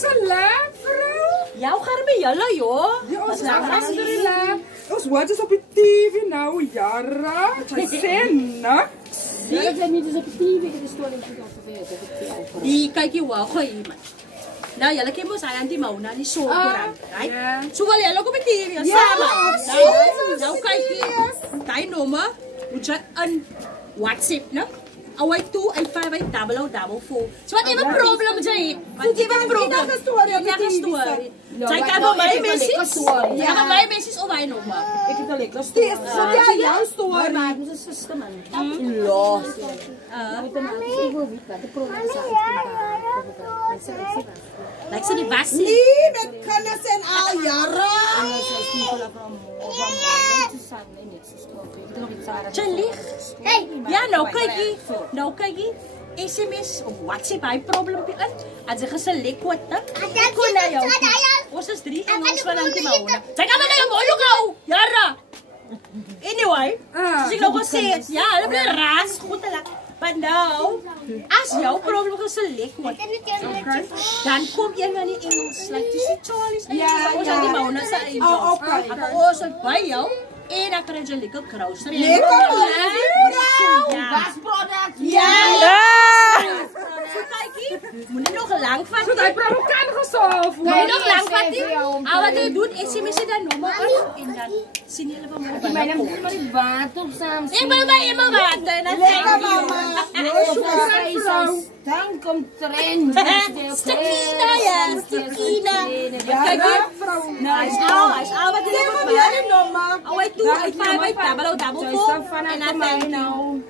Excellent, vrouw. Jou gaan met julle, joh. Ja, ons is alhamdulillah. Ons watch is op die TV nou, Yara. Sy sê niks. Ja, ik weet niet, dus op de TV ik de story niet over Die kyk jy wel gooi iemand. Nou, julle ken mos hy antie Mauna, die so koran, right? So wil julle kom met hier, sama. Nou kyk jy, daai nommer, moet jy in WhatsApp, no? Away 285-0044. So wat even problem jy? Wat even problem? Ja, story. Jy kan by my message. Ja, by my message of hy nommer. Ik heb een lekker story. Ja, jouw story. Maar het moet een system man. Los. Ik wil weten, de problem is Like so die was Nee, dat kan dat zijn al jaren. Jy lieg. Ja, nou kyk jy. SMS of WhatsApp hy probleempie in. As jy geselek word, kon na jou. Ons is 3 Engels van Auntie Mauna. Sy kan maar nou mooi gou. Jara. Anyway, sy nou gesê, ja, hulle bly ras goed hulle. But now, as jou probleem geselek word, dan kom jy na die Engels, like dis die Charlie's. Ja, ons Auntie Mauna se eie. Oh, okay. Ons is by jou. En dan krijg je lekker krauser. Lekker wasproduct. Ja. Zo kijk je. Moet je nog lang van. Zo dat probleem kan gesolved Moet je nog lang van. Wat je doet, SMS je dan nummer af. En dan zien jullie wel mooi. Ik ben hem maar die water samen. Ik ben bij hem water. Lekker mama. Dan komt trend. Stekina, ja. Stekina. Kijk je. Hij is oud. Wat je Zeg maar weer een nummer. Away 285-0044. En dan